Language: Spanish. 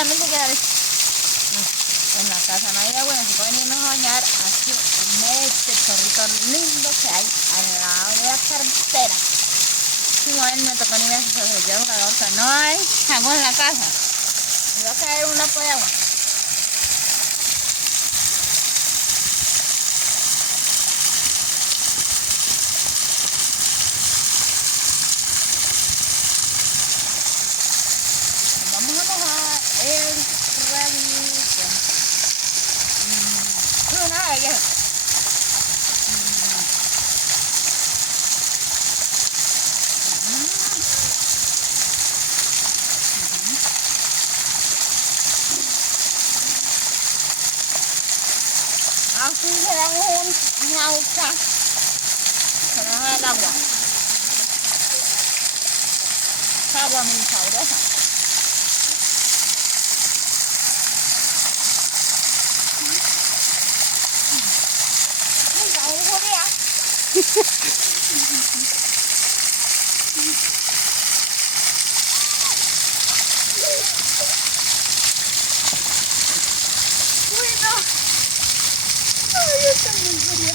realmente quedar en la casa no hay agua, no se pueden irnos a bañar aquí en este chorrito lindo que hay al lado de la carretera. Si mueven, me tocó ni me hace el calor, que no hay agua en la casa. Me va a caer una poca de agua. Vamos a mojar el rabito. Una belleza. Así se da una ducha. Se da el agua. Agua muy sabrosa. Uy, no. Ay, está muy fría.